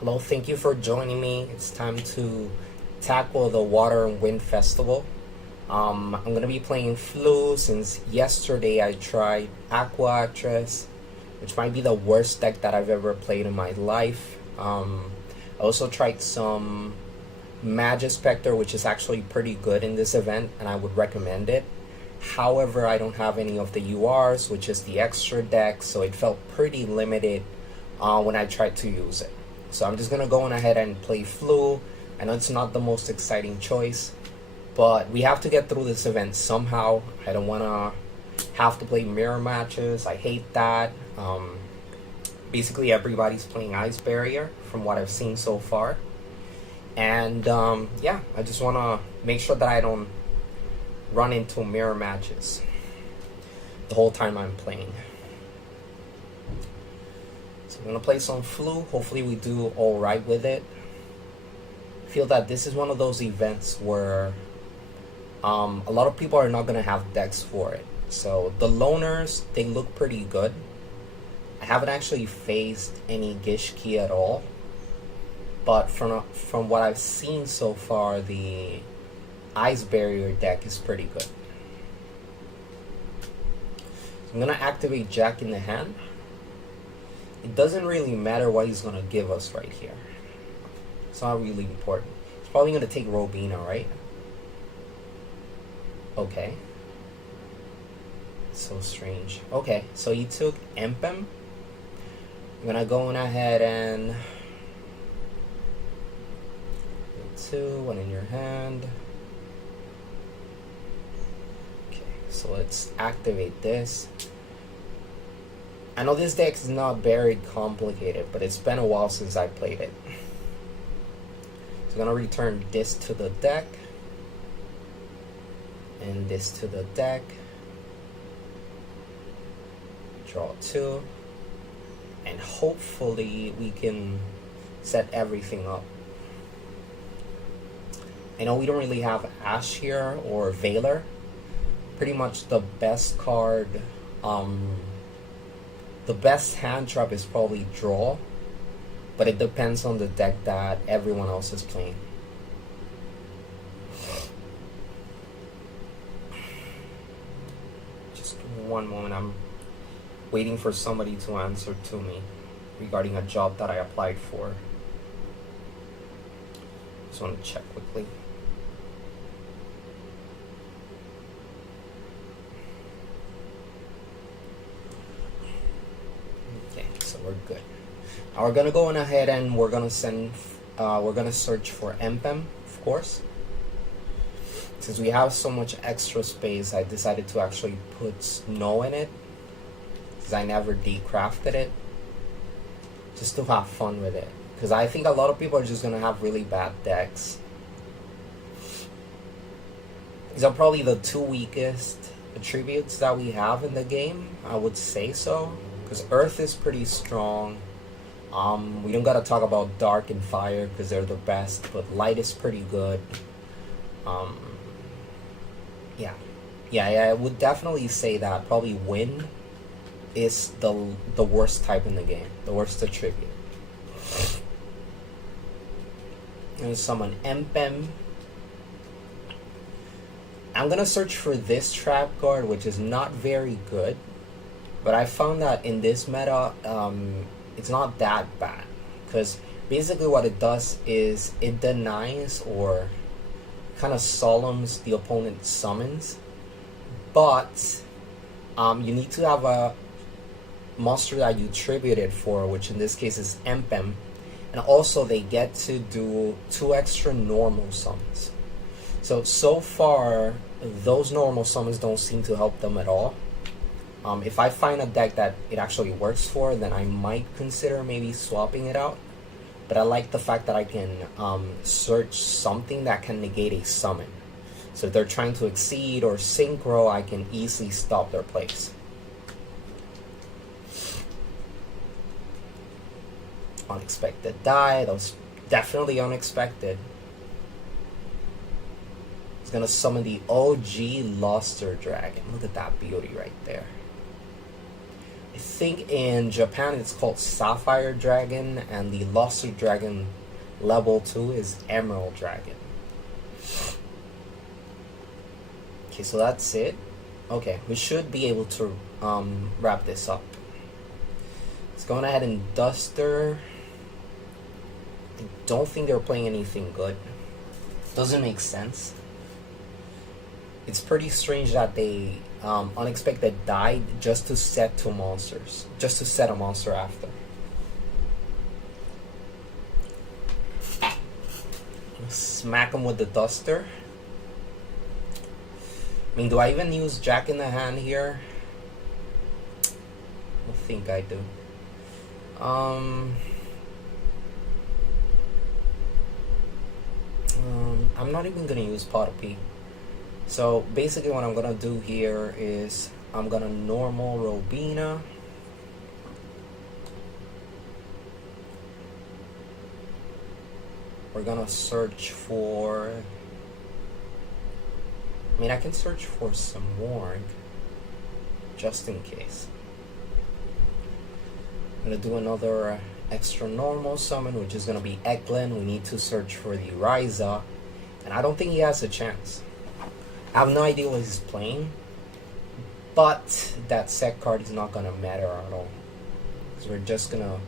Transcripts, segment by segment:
Hello, thank you for joining me. It's time to tackle the Water and Wind Festival. I'm going to be playing Flu since yesterday I tried Aqua Actress, which might be the worst deck that I've ever played in my life. I also tried some Magispector, which is actually pretty good in this event, and I would recommend it. However, I don't have any of the URs, which is the extra deck, so it felt pretty limited when I tried to use it. So I'm just going to go on ahead and play Flu. I know it's not the most exciting choice, but we have to get through this event somehow. I don't want to have to play mirror matches. I hate that. Basically, everybody's playing Ice Barrier from what I've seen so far. And yeah, I just want to make sure that I don't run into mirror matches the whole time I'm playing. So I'm going to play some Flu. Hopefully we do alright with it. I feel that this is one of those events where a lot of people are not going to have decks for it. So the loners, they look pretty good. I haven't actually faced any Gishki at all. But from what I've seen so far, the Ice Barrier deck is pretty good. So I'm going to activate Jack in the hand. It doesn't really matter what he's going to give us right here. It's not really important. He's probably going to take Robina, right? Okay. So strange. Okay, so he took Empem. I'm going to go on ahead and... 2, 1 in your hand. Okay, so let's activate this. I know this deck is not very complicated, but it's been a while since I played it. So I'm gonna return this to the deck. And this to the deck. Draw 2. And hopefully we can set everything up. I know we don't really have Ash here or Valor. Pretty much the best card, the best hand trap is probably Draw, but it depends on the deck that everyone else is playing. Just one moment, I'm waiting for somebody to answer to me regarding a job that I applied for. Just want to check quickly. So we're good. Now we're gonna go on ahead and we're gonna search for Empem, of course. Since we have so much extra space, I decided to actually put Snow in it, because I never decrafted it, just to have fun with it. Because I think a lot of people are just gonna have really bad decks. These are probably the 2 weakest attributes that we have in the game, I would say so. Because Earth is pretty strong. We don't gotta talk about Dark and Fire because they're the best, but Light is pretty good. Yeah, I would definitely say that probably Wind is the worst type in the game, the worst attribute. I'm gonna summon Empem. I'm gonna search for this trap card, which is not very good. But I found that in this meta, it's not that bad. Because basically what it does is it denies or kind of solemns the opponent's summons. But you need to have a monster that you tributed for, which in this case is Empem. And also they get to do 2 extra normal summons. So far, those normal summons don't seem to help them at all. If I find a deck that it actually works for, then I might consider maybe swapping it out. But I like the fact that I can search something that can negate a summon. So if they're trying to exceed or synchro, I can easily stop their plays. Unexpected die, that was definitely unexpected. It's gonna summon the OG Luster Dragon. Look at that beauty right there. I think in Japan it's called Sapphire Dragon, and the Luster Dragon level 2 is Emerald Dragon. Okay, so that's it. Okay, we should be able to wrap this up. Let's go ahead and Duster. I don't think they're playing anything good. Doesn't make sense. It's pretty strange that they unexpected died just to set two monsters, just to set a monster after. Smack him with the Duster. I mean, do I even use Jack in the hand here? I think I do. I'm not even gonna use Pot of Pea. So basically what I'm gonna do here is I'm gonna normal Robina. We're gonna search for, I mean, I can search for some Morg just in case. I'm gonna do another extra normal summon, which is gonna be Eklund. We need to search for the Ryza, and I don't think he has a chance. I have no idea what he's playing, but that set card is not gonna matter at all, because we're just gonna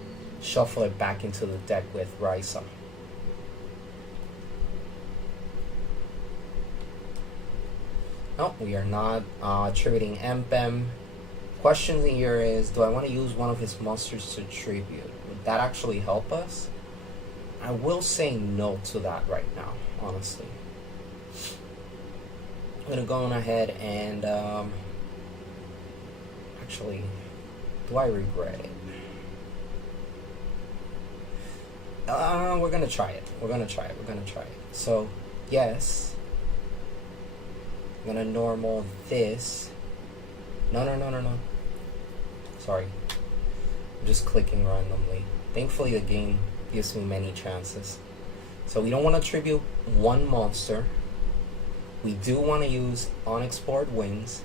shuffle it back into the deck with Ryza. No, we are not attributing MPM. Question here is, do I want to use one of his monsters to tribute? Would that actually help us? I will say no to that right now, honestly. I'm gonna go on ahead and actually, do I regret it? We're gonna try it. We're gonna try it. We're gonna try it. So yes, I'm gonna normal this. No. Sorry, I'm just clicking randomly. Thankfully, the game gives me many chances. So we don't want to tribute one monster. We do want to use Unexplored Winds.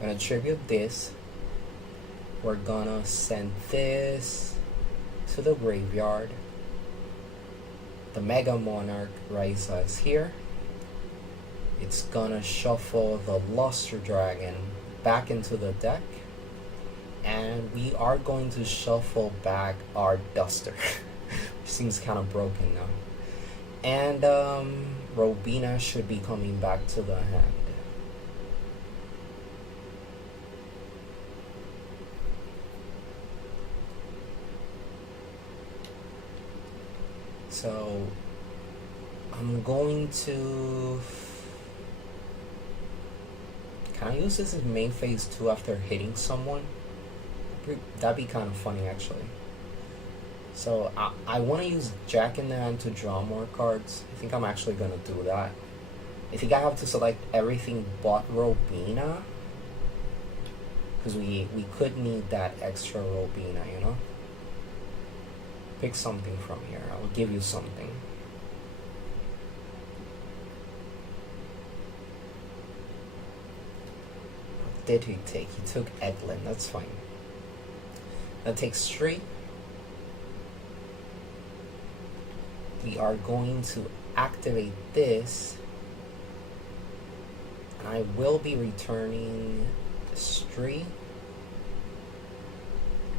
I'm going to tribute this. We're going to send this to the graveyard. The Mega Monarch Ryza is here. It's going to shuffle the Luster Dragon back into the deck. And we are going to shuffle back our Duster. Which seems kind of broken now. And Robina should be coming back to the hand. So I'm going to, can I use this as main phase 2 after hitting someone? That'd be kind of funny actually. So I want to use Jack in the hand to draw more cards. I think I'm actually going to do that. I think I have to select everything but Robina, because we could need that extra Robina, you know? Pick something from here. I'll give you something. What did he take? He took Eklund. That's fine. That takes 3. We are going to activate this. I will be returning this 3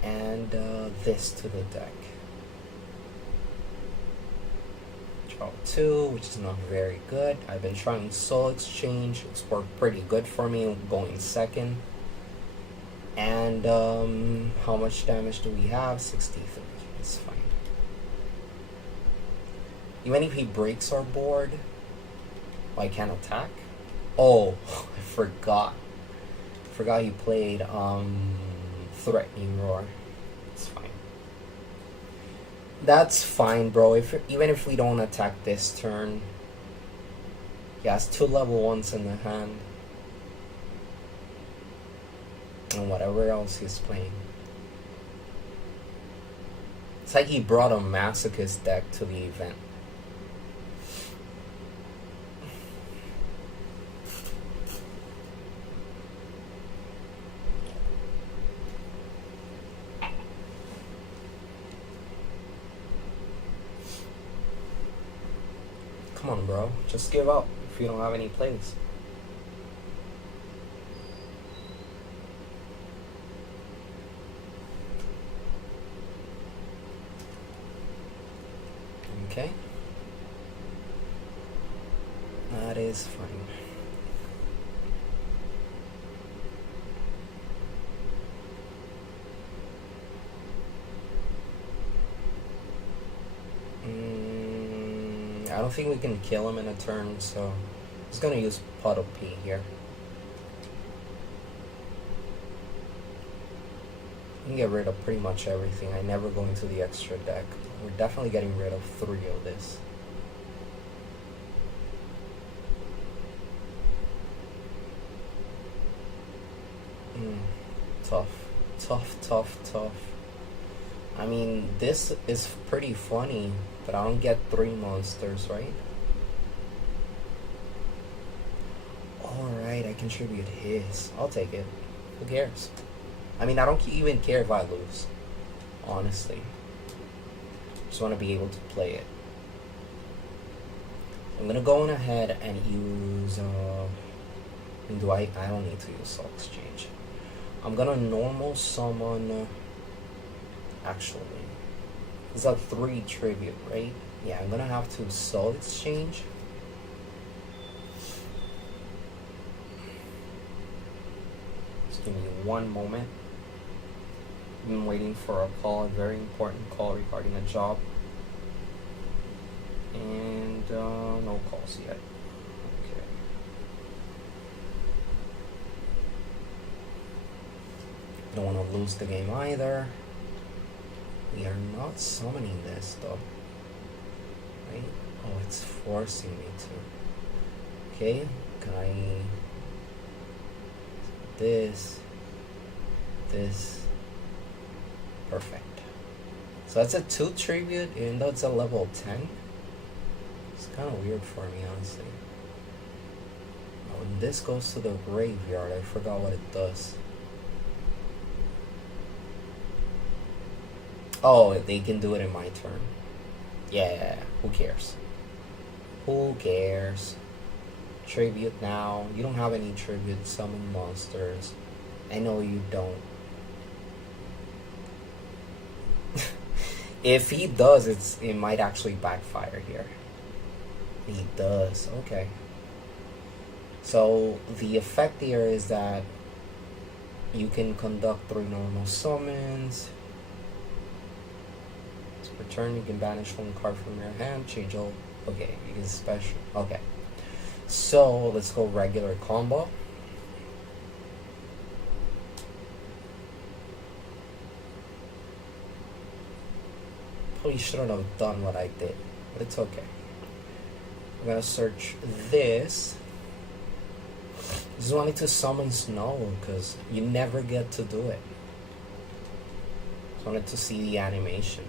and this to the deck. Draw 2, which is not very good. I've been trying Soul Exchange. It's worked pretty good for me, going second. And how much damage do we have? 63. It's fine. Even if he breaks our board, I can't attack. Oh, I forgot. He played Threatening Roar. It's fine. That's fine, bro. Even if we don't attack this turn, he has 2 level 1s in the hand. And whatever else he's playing. It's like he brought a Masochist deck to the event. Come on, bro. Just give up if you don't have any plays. Okay. That is fine. I don't think we can kill him in a turn, so I'm just gonna use Pot of P here. You can get rid of pretty much everything. I never go into the extra deck. We're definitely getting rid of 3 of this. Tough. I mean, this is pretty funny, but I don't get 3 monsters, right? Alright, I contribute his. I'll take it. Who cares? I mean, I don't even care if I lose. Honestly. Just want to be able to play it. I'm gonna go on ahead and use... I don't need to use Soul Exchange. I'm gonna normal summon... Actually, it's a 3 tribute, right? Yeah, I'm gonna have to Soul Exchange. Just give me one moment. I've been waiting for a call, a very important call regarding a job. And no calls yet. Okay. Don't want to lose the game either. We are not summoning this though, right? Oh, it's forcing me to. Okay, can I... This. Perfect. So that's a 2 tribute, even though it's a level 10. It's kind of weird for me, honestly. When this goes to the graveyard, I forgot what it does. Oh, they can do it in my turn. Yeah, who cares? Who cares? Tribute now. You don't have any tribute. Summon monsters. I know you don't. If he does, it might actually backfire here. He does. Okay. So the effect here is that you can conduct 3 normal summons. Turn, you can banish 1 card from your hand, change all. Okay, you can special. Okay, so let's go regular combo. Probably shouldn't have done what I did, but it's okay. I'm gonna search this. Just wanted to summon Snow because you never get to do it. Just wanted to see the animation.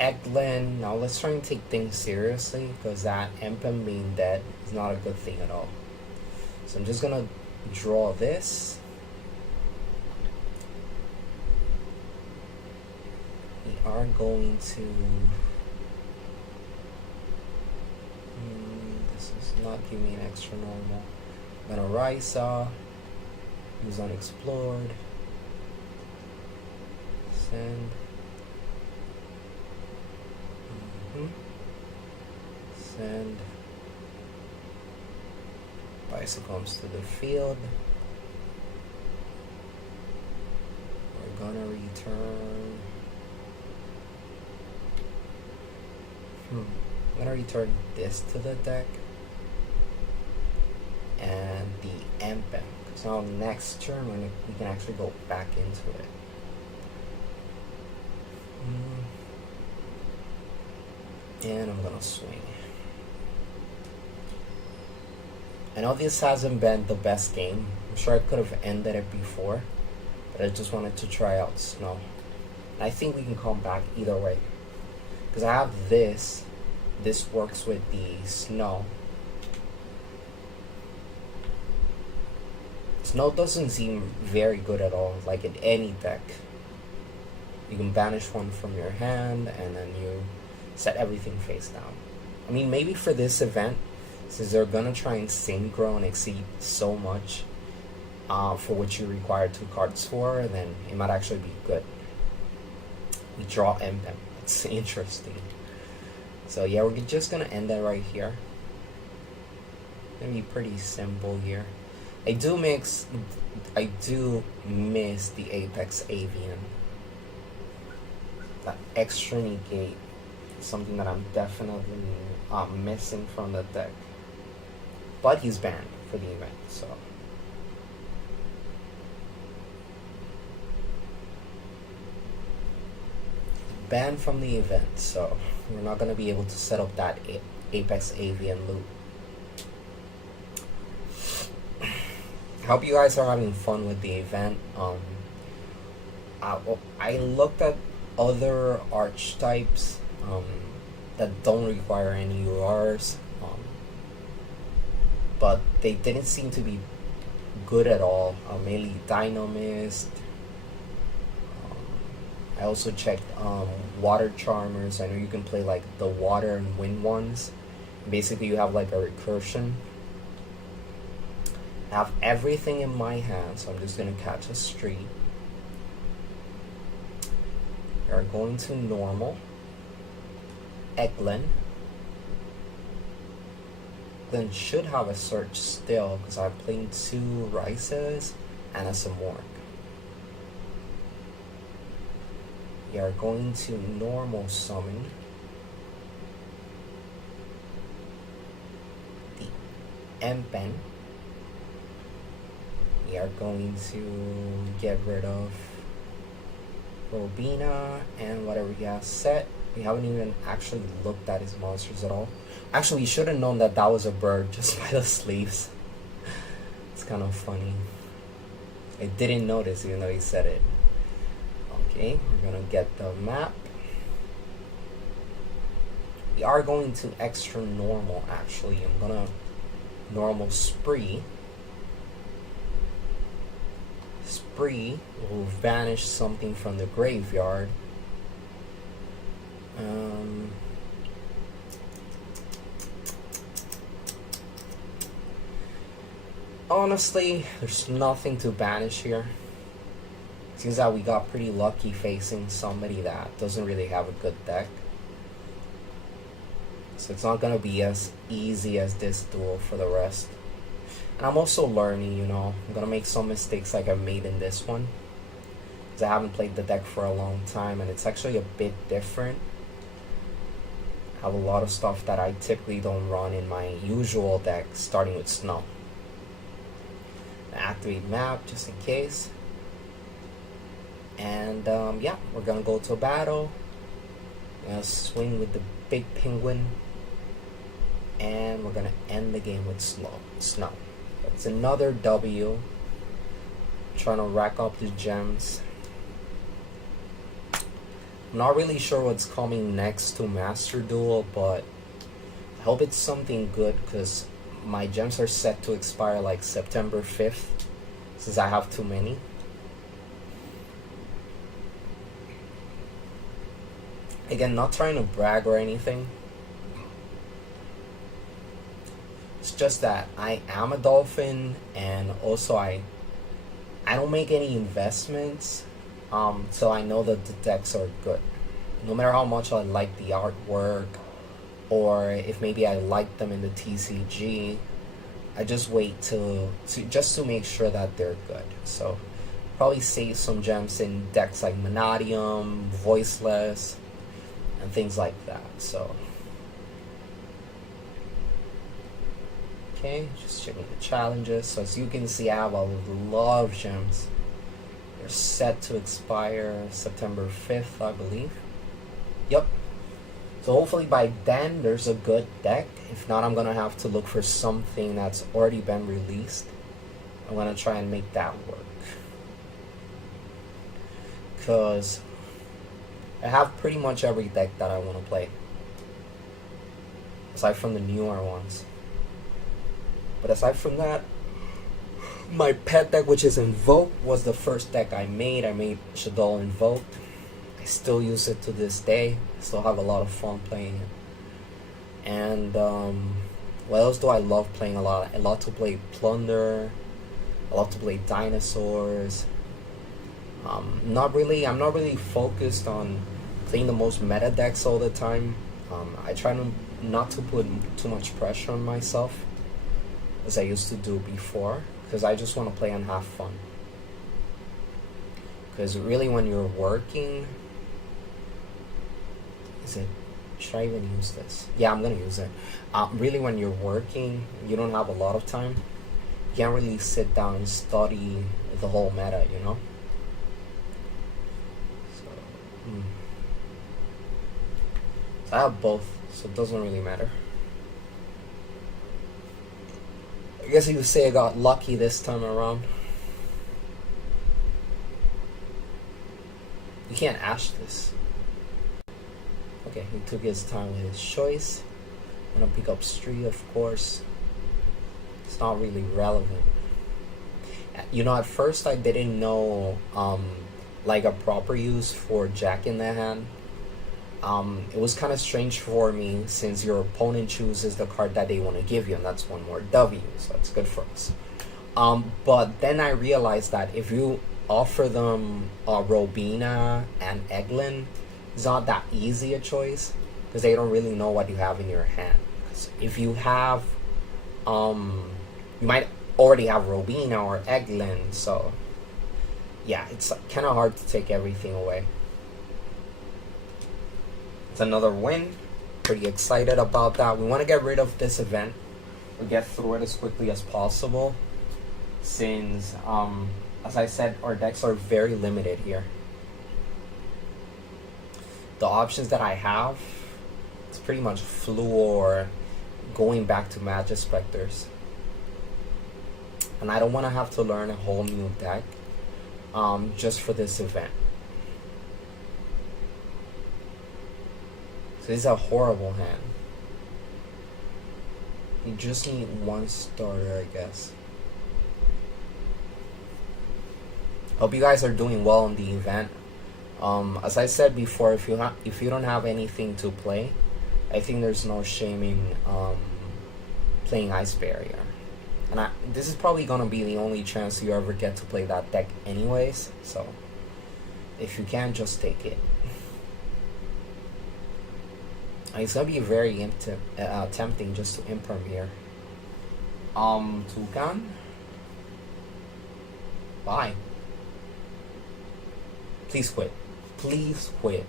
Eglin. Now let's try and take things seriously, because that Empem being dead is not a good thing at all. So I'm just gonna draw this. We are going to... this is not giving me an extra normal. I'm gonna Risa. Use Unexplored. Send. Send. Bicycle comes to the field. We're gonna return. I'm gonna return this to the deck. And the Empem. So next turn we can actually go back into it. And I'm gonna swing. I know this hasn't been the best game. I'm sure I could have ended it before, but I just wanted to try out Snow. And I think we can come back either way, because I have this. This works with the Snow. Snow doesn't seem very good at all, like in any deck. You can banish 1 from your hand, and then you set everything face down. I mean, maybe for this event, since they're gonna try and synchro and exceed so much for what you require 2 cards for, then it might actually be good. We draw M-Pen. It's interesting. So yeah, we're just gonna end that right here. Gonna be pretty simple here. I do miss the Apex Avian. That extra negate is something that I'm definitely missing from the deck. But he's banned for the event, so. Banned from the event, so we're not going to be able to set up that Apex Avian loop. I hope you guys are having fun with the event. I looked at other archetypes that don't require any URs, but they didn't seem to be good at all. Mainly Dynamist. I also checked water charmers. I know you can play like the water and wind ones. Basically you have like a recursion. I have everything in my hand, so I'm just gonna catch a street. We are going to normal. Eglin. Then should have a search still because I'm playing 2 Rices and a Samorg. We are going to normal summon the M-Pen. We are going to get rid of Robina and whatever he has set. We haven't even actually looked at his monsters at all. Actually, you should have known that that was a bird just by the sleeves. It's kind of funny. I didn't notice even though he said it. Okay, we're gonna get the map. We are going to extra normal actually. I'm gonna normal Spree. Spree will vanish something from the graveyard. Honestly, there's nothing to banish here. Seems that we got pretty lucky facing somebody that doesn't really have a good deck. So it's not going to be as easy as this duel for the rest. And I'm also learning, you know. I'm going to make some mistakes like I made in this one. Because I haven't played the deck for a long time and it's actually a bit different. I have a lot of stuff that I typically don't run in my usual deck, starting with Snow. Activate map just in case. And yeah, we're gonna go to a battle. Gonna swing with the big penguin, and we're gonna end the game with snow. That's another W. Trying to rack up the gems. I'm not really sure what's coming next to Master Duel, but I hope it's something good because my gems are set to expire like September 5th since I have too many. Again, not trying to brag or anything. It's just that I am a Dolphin, and also I don't make any investments till I know that the decks are good. No matter how much I like the artwork, or if maybe I like them in the TCG, I just wait to make sure that they're good. So probably save some gems in decks like Manadium, Voiceless, and things like that. So okay, just checking the challenges. So as you can see, I have a lot of gems. They're set to expire September 5th, I believe. Yep. So hopefully by then there's a good deck. If not, I'm gonna have to look for something that's already been released. I'm gonna try and make that work. Cause I have pretty much every deck that I want to play. Aside from the newer ones. But aside from that, my pet deck, which is Invoke, was the first deck I made. I made Shaddoll Invoked. I still use it to this day. I still have a lot of fun playing it. And what else do I love playing a lot? I love to play Plunder. I love to play Dinosaurs. I'm not really focused on playing the most meta decks all the time. I try not to put too much pressure on myself as I used to do before, because I just want to play and have fun. Because really, when you're working, should I even use this? Yeah, I'm gonna use it. Really, when you're working, you don't have a lot of time. You can't really sit down and study the whole meta, you know? So I have both, so it doesn't really matter. I guess you could say I got lucky this time around. You can't ash this. Okay, he took his time with his choice. I'm gonna pick up Street, of course. It's not really relevant. You know, at first I didn't know like a proper use for Jack in the hand. It was kind of strange for me, since your opponent chooses the card that they want to give you, and that's one more W, so that's good for us. But then I realized that if you offer them Robina and Eglin, it's not that easy a choice, because they don't really know what you have in your hand. If you have, you might already have Robina or Eglin, so yeah, it's kind of hard to take everything away. It's another win. Pretty excited about that. We want to get rid of this event or get through it as quickly as possible, since as I said, our decks are very limited here. The options that I have, it's pretty much Flu or going back to Magic Specters. And I don't want to have to learn a whole new deck just for this event. So this is a horrible hand. You just need one starter, I guess. Hope you guys are doing well in the event. As I said before, if you don't have anything to play, I think there's no shame in playing Ice Barrier. And this is probably gonna be the only chance you ever get to play that deck anyways, so if you can, just take it. It's gonna be very tempting just to imperm here. Toucan? Bye. Please quit. Please quit.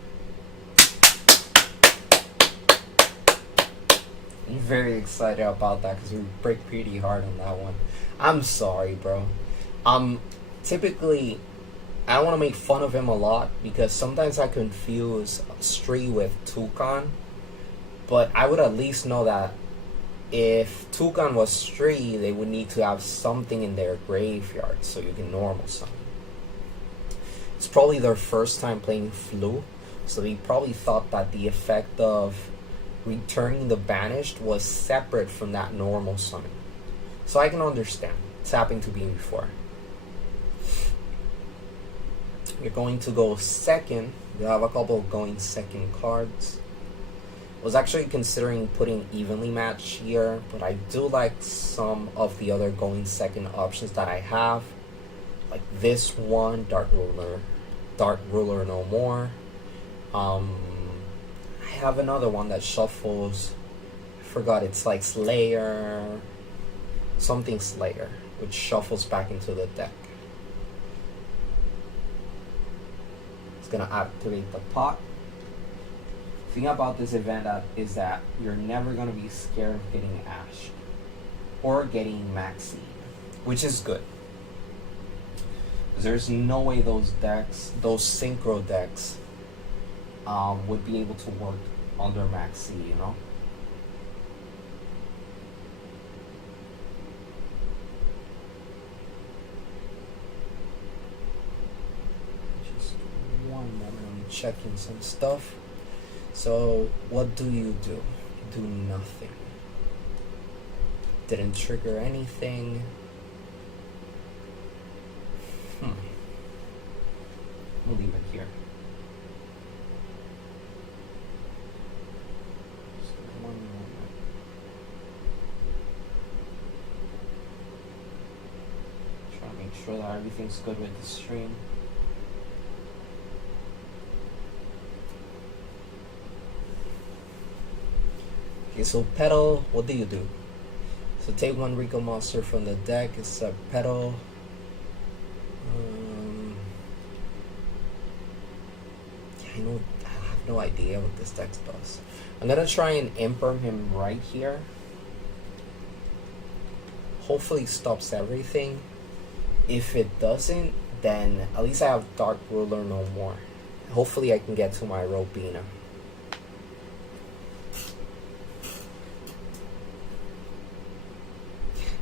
I'm very excited about that because we break pretty hard on that one. I'm sorry, bro. Typically, I want to make fun of him a lot because sometimes I confuse Stree with Toucan. But I would at least know that if Toucan was Stree, they would need to have something in their graveyard so you can normal summon. It's probably their first time playing Flu, so they probably thought that the effect of returning the banished was separate from that normal summon. So I can understand. It's happened to me before. You're going to go second. You have a couple of going second cards. I was actually considering putting Evenly Matched here, but I do like some of the other going second options that I have. Like this one, Dark Ruler no more. I have another one that shuffles. I forgot, it's like Slayer. Something Slayer, which shuffles back into the deck. It's gonna activate the pot. The thing about this event is that you're never going to be scared of getting Ash or getting Maxi, which is good. There's no way those synchro decks would be able to work under Maxi, you know? Just one moment, I'm checking some stuff. So, what do? You do nothing. Didn't trigger anything. We'll leave it here. sure that everything's good with the stream. Okay, so pedal, what do you do? So take one Rico Monster from the deck. It's a pedal. I have no idea what this deck does. I'm gonna try and imperm him right here. Hopefully stops everything. If it doesn't, then at least I have Dark Ruler no more. Hopefully I can get to my Robina.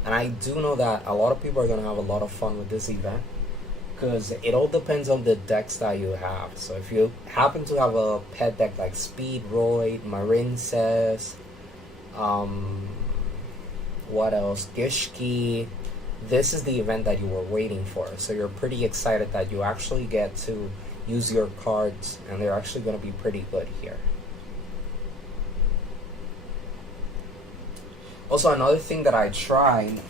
And I do know that a lot of people are going to have a lot of fun with this event, because it all depends on the decks that you have. So if you happen to have a pet deck like Speedroid, Marincess, what else, Gishki, this is the event that you were waiting for. So you're pretty excited that you actually get to use your cards, and they're actually going to be pretty good here. Also, another thing that I tried,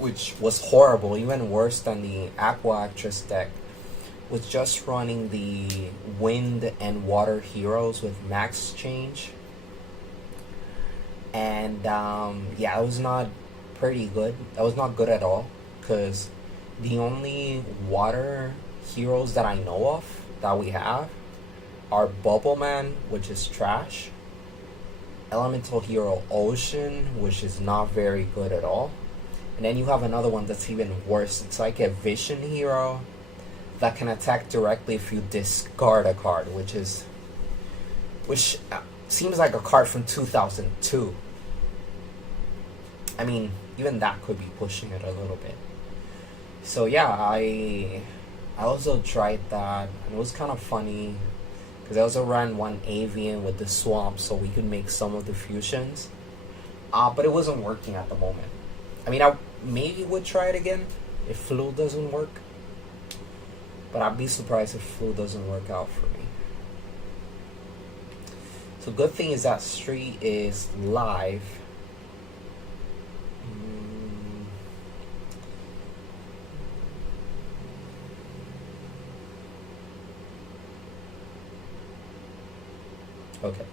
which was horrible, even worse than the Aqua Actress deck, was just running the Wind and Water Heroes with Max Change. And yeah, it was not pretty good. That was not good at all, because the only water heroes that I know of that we have are Bubble Man, which is trash, Elemental Hero Ocean, which is not very good at all, and then you have another one that's even worse. It's like a Vision Hero that can attack directly if you discard a card, which seems like a card from 2002. I mean, even that could be pushing it a little bit. So yeah, I also tried that, and it was kind of funny, because I also ran one Avian with the Swamp so we could make some of the fusions. But it wasn't working at the moment. I mean, I maybe would try it again if Flu doesn't work. But I'd be surprised if Flu doesn't work out for me. So good thing is that Street is live. Okay.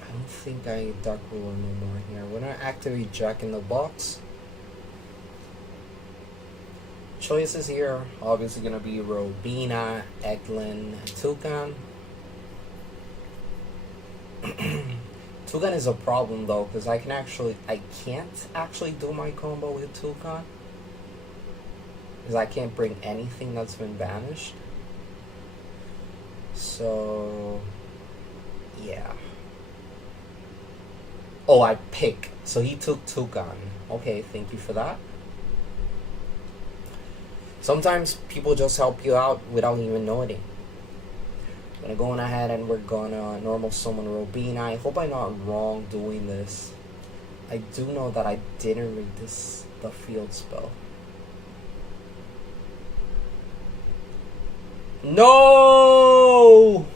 I don't think I need Dark Ruler no more here. We're gonna activate Jack in the Box. Choices here obviously gonna be Robina, Eglin, Toucan. Toucan is a problem though, because I can't actually do my combo with Toucan, because I can't bring anything that's been banished. So yeah. Oh, I pick. So he took Toucan. Okay, thank you for that. Sometimes people just help you out without even knowing it. I'm gonna go on ahead and we're gonna normal summon Robina. I hope I'm not wrong doing this. I do know that I didn't read the field spell. No!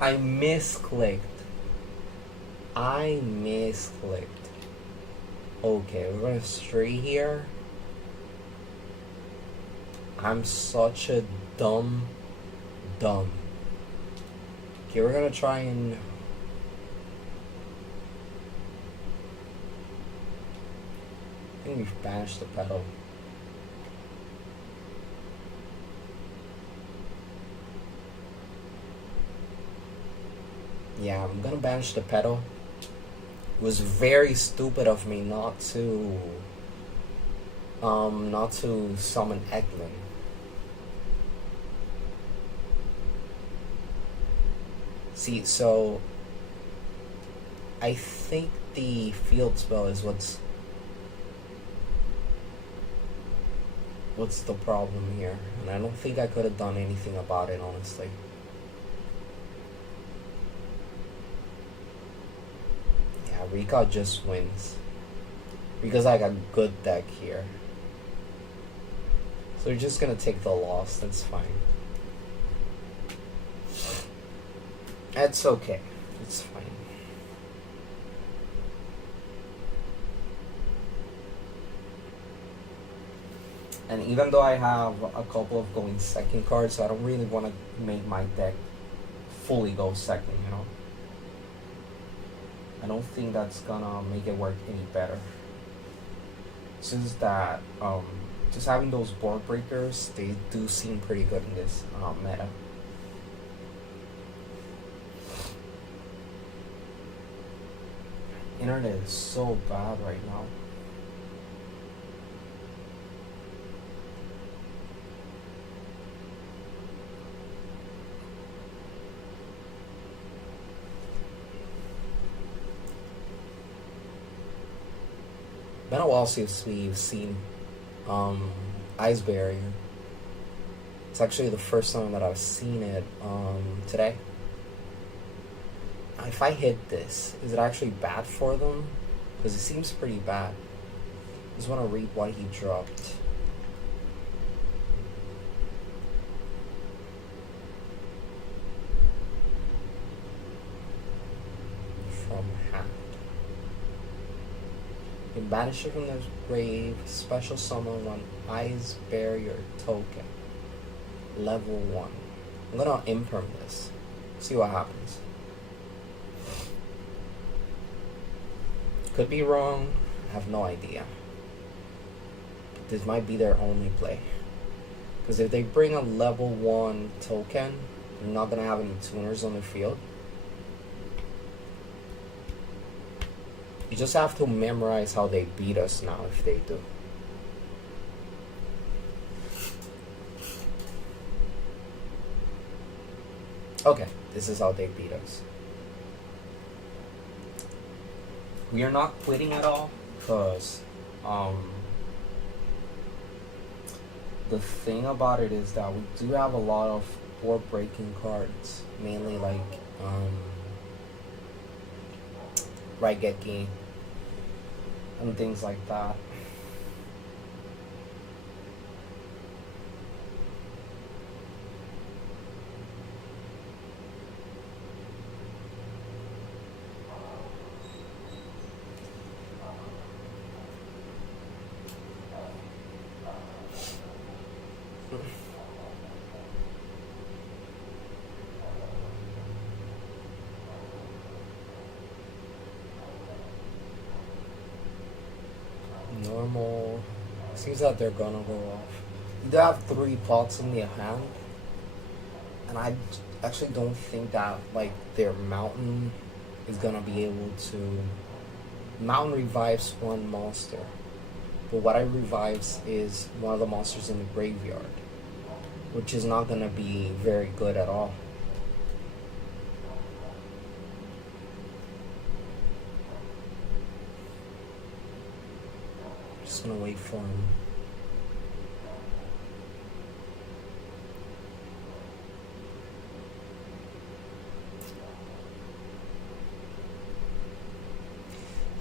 I misclicked. Okay, we're gonna stray here. I'm such a dumb. Okay, we're gonna try and I think we've banished the pedal. Yeah, I'm gonna banish the pedal. It was very stupid of me not to summon Eglin. See, so I think the field spell is what's the problem here, and I don't think I could have done anything about it, honestly. Yeah, Rika just wins because I got a good deck here, so we're just gonna take the loss. That's fine. It's okay. It's fine. And even though I have a couple of going second cards, I don't really want to make my deck fully go second, you know? I don't think that's gonna make it work any better. Since that, just having those board breakers, they do seem pretty good in this meta. Internet is so bad right now. Been a while since we've seen Ice Barrier. It's actually the first time that I've seen it today. If I hit this, is it actually bad for them? Because it seems pretty bad. I just want to read what he dropped. From Hat. You can banish it from the grave, special summon one Ice Barrier token. Level 1. I'm gonna imperm this. See what happens. Could be wrong. I have no idea. But this might be their only play. Because if they bring a level 1 token, they're not gonna have any tuners on the field. You just have to memorize how they beat us now if they do. Okay, this is how they beat us. We are not quitting at all because the thing about it is that we do have a lot of board breaking cards, mainly like Raigeki and things like that. Normal. Seems that they're gonna go off. They have 3 pots in their hand, and I actually don't think that like their mountain is gonna be able to. Mountain revives 1 monster, but what I revives is one of the monsters in the graveyard, which is not gonna be very good at all. Just gonna wait for him.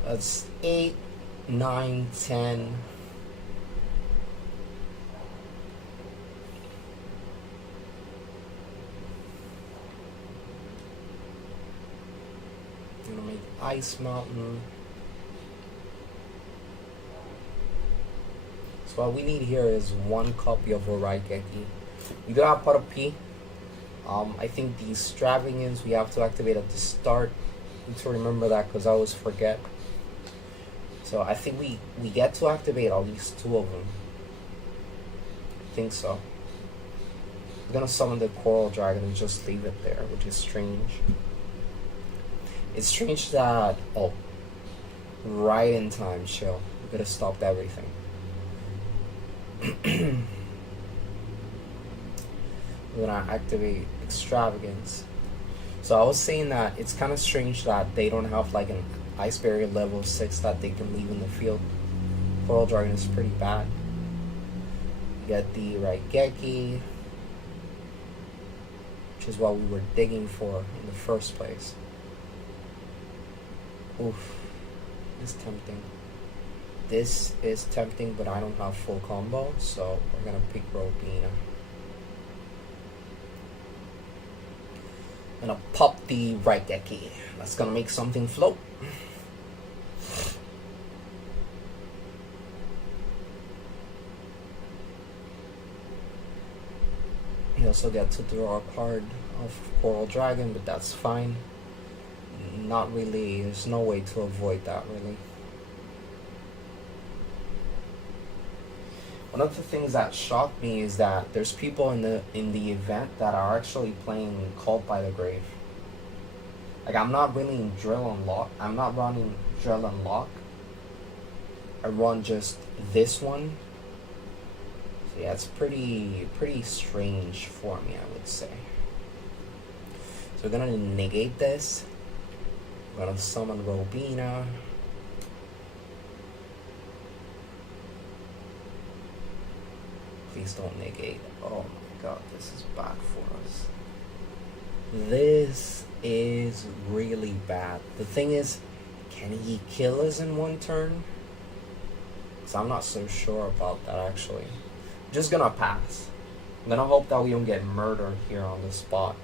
That's 8, 9, 10. I'm gonna make Ice Mountain. So what we need here is 1 copy of a Raigeki. We do have Pot of P. I think the Extravagance we have to activate at the start. Need to remember that because I always forget. So I think we get to activate at least 2 of them. I think so. I'm gonna summon the Coral Dragon and just leave it there, which is strange. It's strange that right in time, chill. We could have stopped everything. We're gonna activate Extravagance. So I was saying that it's kind of strange that they don't have like an Ice Barrier level 6 that they can leave in the field. Coral Dragon is pretty bad. You get the Raigeki, which is what we were digging for in the first place. Oof, it's tempting. This is tempting, but I don't have full combo, so we're gonna pick Robina. gonna pop the right decky. That's gonna make something float. You also get to draw a card of Coral Dragon, but that's fine. Not really, there's no way to avoid that really. One of the things that shocked me is that there's people in the event that are actually playing Cult by the Grave. Like, I'm not really in Drill and Lock. I'm not running Drill and Lock. I run just this one. So yeah, it's pretty strange for me, I would say. So we're gonna negate this. We're gonna summon Robina. Please don't negate. Oh my god, this is bad for us. This is really bad. The thing is, can he kill us in one turn? Because I'm not so sure about that actually. I'm just gonna pass. I'm gonna hope that we don't get murdered here on the spot.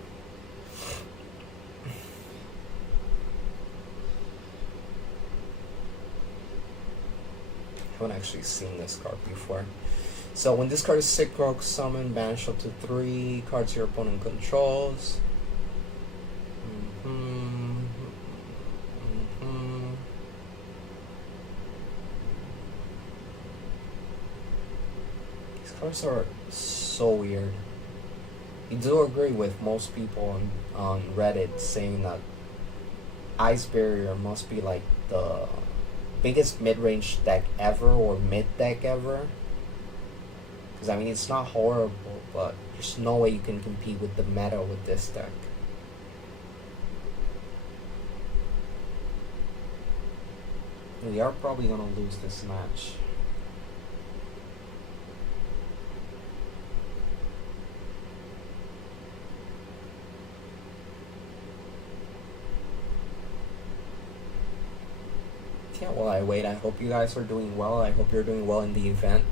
I haven't actually seen this card before. So when this card is sick, rogue summon, banish up to 3 cards your opponent controls. These cards are so weird. You do agree with most people on Reddit saying that Ice Barrier must be like the biggest mid-range deck ever, or mid deck ever. Because I mean, it's not horrible, but there's no way you can compete with the meta with this deck. We are probably gonna lose this match. Yeah, while I wait, I hope you guys are doing well. I hope you're doing well in the event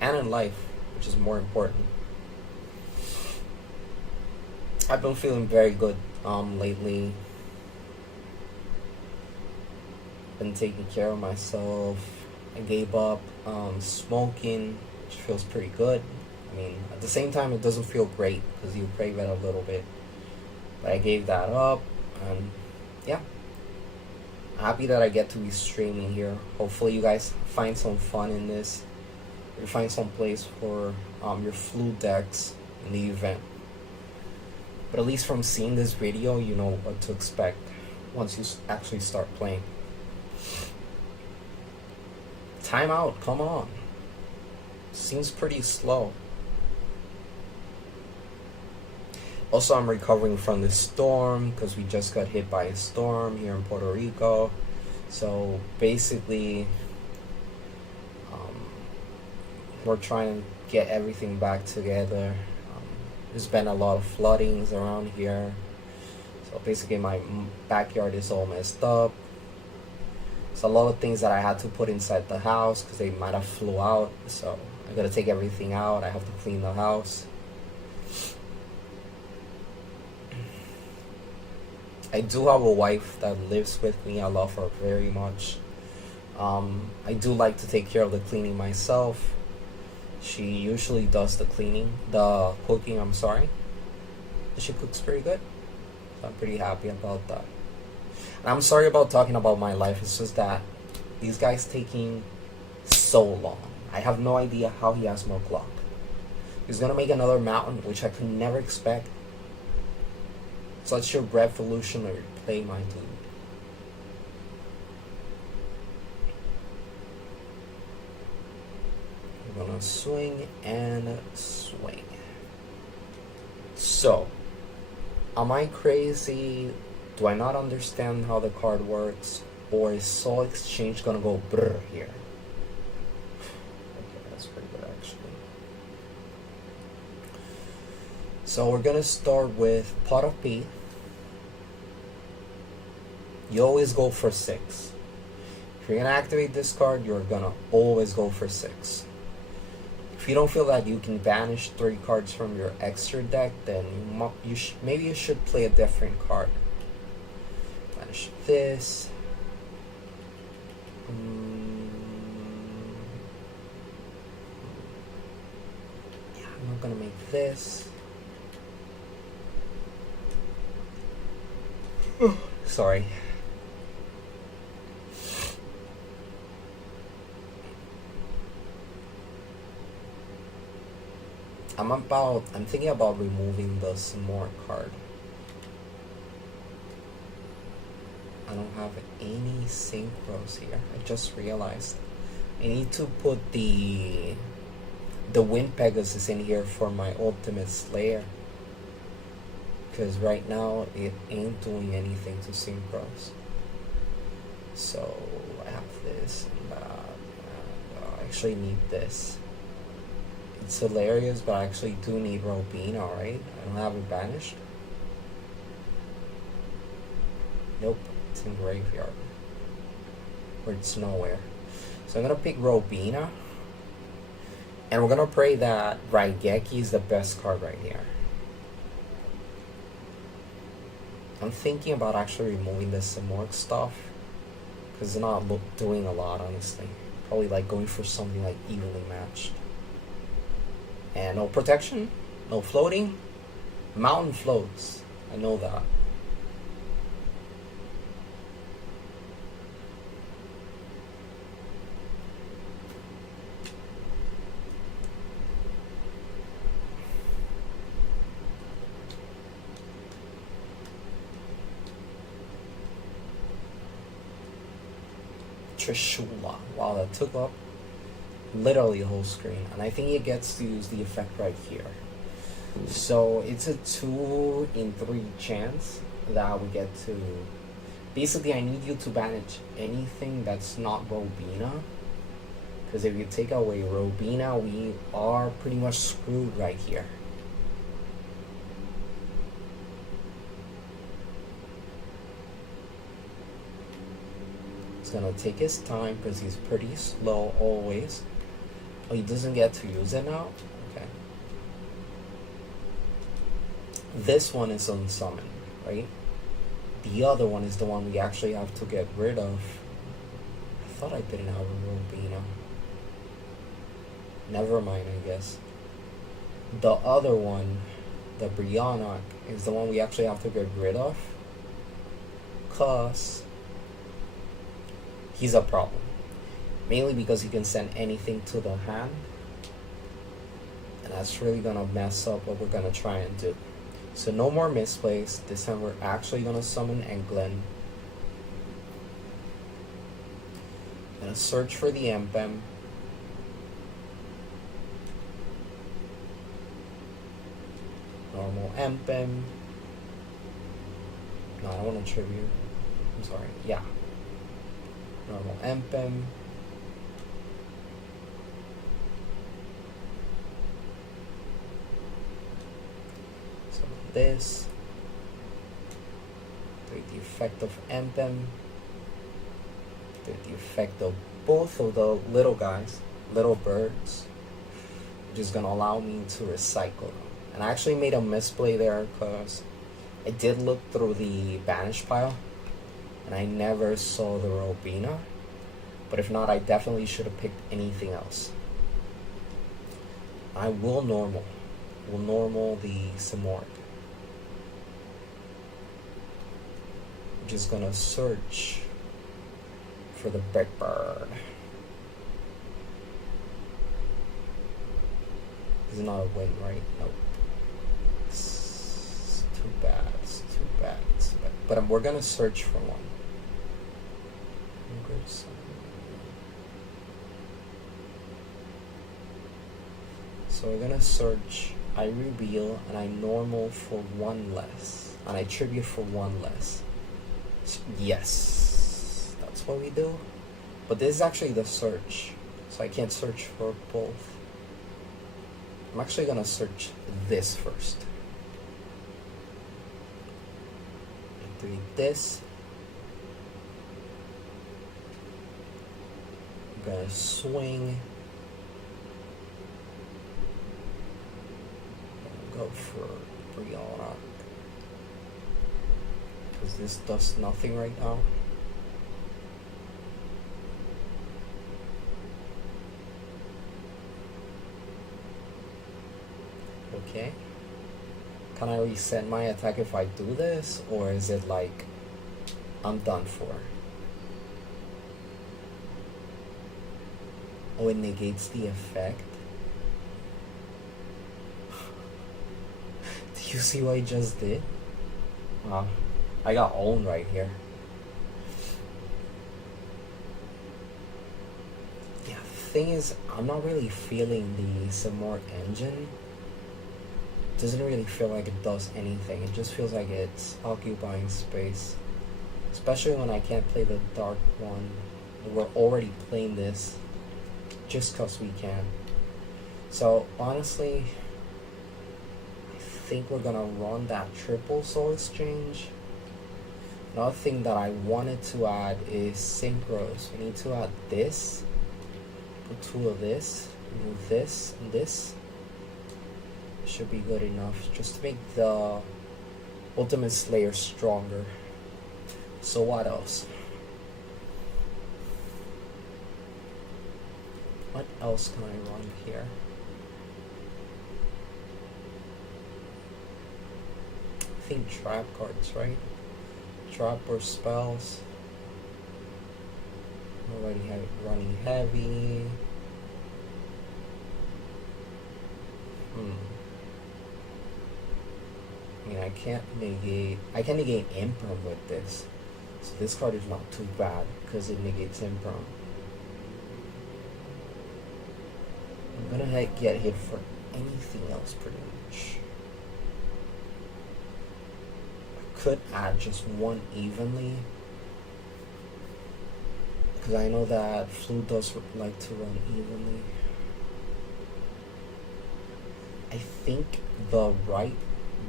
and in life, which is more important. I've been feeling very good lately. Been taking care of myself. I gave up smoking, which feels pretty good. I mean, at the same time, it doesn't feel great because you crave it a little bit. But I gave that up, and yeah. Happy that I get to be streaming here. Hopefully you guys find some fun in this. You find some place for your flute decks in the event. But at least from seeing this video, you know what to expect once you actually start playing. Timeout, come on. Seems pretty slow. Also, I'm recovering from this storm because we just got hit by a storm here in Puerto Rico. So basically, we're trying to get everything back together. There's been a lot of floodings around here. So basically, my backyard is all messed up. There's a lot of things that I had to put inside the house because they might have flew out. So I gotta take everything out. I have to clean the house. I do have a wife that lives with me. I love her very much. I do like to take care of the cleaning myself. She usually does the cooking, I'm sorry. She cooks pretty good. So I'm pretty happy about that. And I'm sorry about talking about my life. It's just that these guys taking so long. I have no idea how he has no clock. He's gonna make another mountain, which I could never expect. Such a revolutionary play, my dude. We're gonna swing and swing. So, am I crazy? Do I not understand how the card works? Or is Soul Exchange gonna go brr here? Okay, that's pretty good actually. So we're gonna start with Pot of P. You always go for 6. If you're gonna activate this card, you're gonna always go for 6. If you don't feel that you can banish 3 cards from your extra deck, then maybe you should play a different card. Banish this. Yeah, I'm not gonna make this. Sorry. I'm thinking about removing the some more card. I don't have any synchros here. I just realized I need to put the Wind Pegasus in here for my Ultimate Slayer, because right now it ain't doing anything to synchros. So I have this and that. I actually need this. It's hilarious, but I actually do need Robina, right? I don't have it banished. Nope, it's in graveyard. Where it's nowhere. So I'm gonna pick Robina. And we're gonna pray that Raigeki is the best card right here. I'm thinking about actually removing the Simorgh stuff, because it's not doing a lot, honestly. Probably like going for something like evenly matched. And no protection, no floating. Mountain floats. I know that. Trishula. Wow, that took up literally the whole screen, and I think it gets to use the effect right here. So it's a 2 in 3 chance that we get to. Basically, I need you to banish anything that's not Robina, because if you take away Robina, we are pretty much screwed right here. He's gonna take his time because he's pretty slow always. Oh, he doesn't get to use it now? Okay. This one is unsummoned, right? The other one is the one we actually have to get rid of. I thought I didn't have a Robina. Never mind, I guess. The other one, the Brianna, is the one we actually have to get rid of, because he's a problem. Mainly because he can send anything to the hand, and that's really gonna mess up what we're gonna try and do. So no more misplays. This time we're actually gonna summon England. Gonna search for the Empem. Normal Empem. No, I don't want to tribute. I'm sorry. Yeah. Normal Empem. So this. Take the effect of Empem. Take the effect of both of the little guys, little birds, which is gonna allow me to recycle them. And I actually made a misplay there because I did look through the banish pile and I never saw the Robina. But if not, I definitely should have picked anything else. I will normal the Simorgh. I'm just gonna search for the big bird. This is not a win, right? Nope. It's too bad. It's too bad. It's too bad. But we're gonna search for one. So we're gonna search. I reveal and I normal for 1 less, and I tribute for 1 less. Yes, that's what we do. But this is actually the search, so I can't search for both. I'm actually gonna search this first. Delete this. I'm gonna swing. go for Brianna. Because this does nothing right now. Okay. Can I reset my attack if I do this? Or is it like I'm done for? Oh, it negates the effect? Do you see what I just did? Wow. I got owned right here. Yeah, the thing is, I'm not really feeling the Simort engine. It doesn't really feel like it does anything. It just feels like it's occupying space. Especially when I can't play the dark one. We're already playing this just because we can. So, honestly, I think we're gonna run that triple soul exchange. Another thing that I wanted to add is synchros. We need to add this, put 2 of this, remove this and this. Should be good enough just to make the Ultimate Slayer stronger. So what else? What else can I run here? I think trap cards, right? Trap or spells. Already have it running heavy. I mean, I can negate Imperm with this. So this card is not too bad because it negates Imperm. I'm gonna get hit for anything else pretty much. I could add just 1 evenly. Because I know that Flu does like to run evenly. I think the right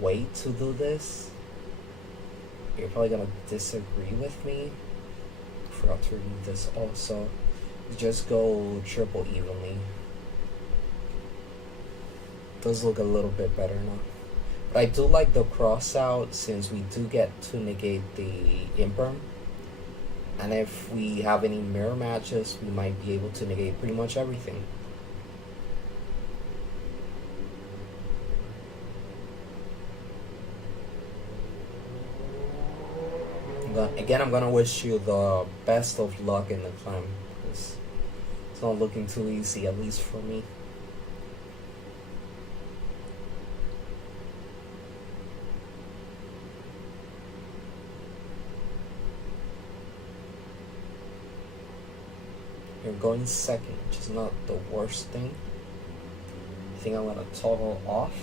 way to do this, you're probably gonna disagree with me. I forgot to remove this also. Just go triple evenly. Does look a little bit better now. But I do like the cross out since we do get to negate the Imperm. And if we have any mirror matches, we might be able to negate pretty much everything. Again, I'm gonna wish you the best of luck in the climb, because it's not looking too easy, at least for me. You're going second, which is not the worst thing. I think I'm gonna toggle off.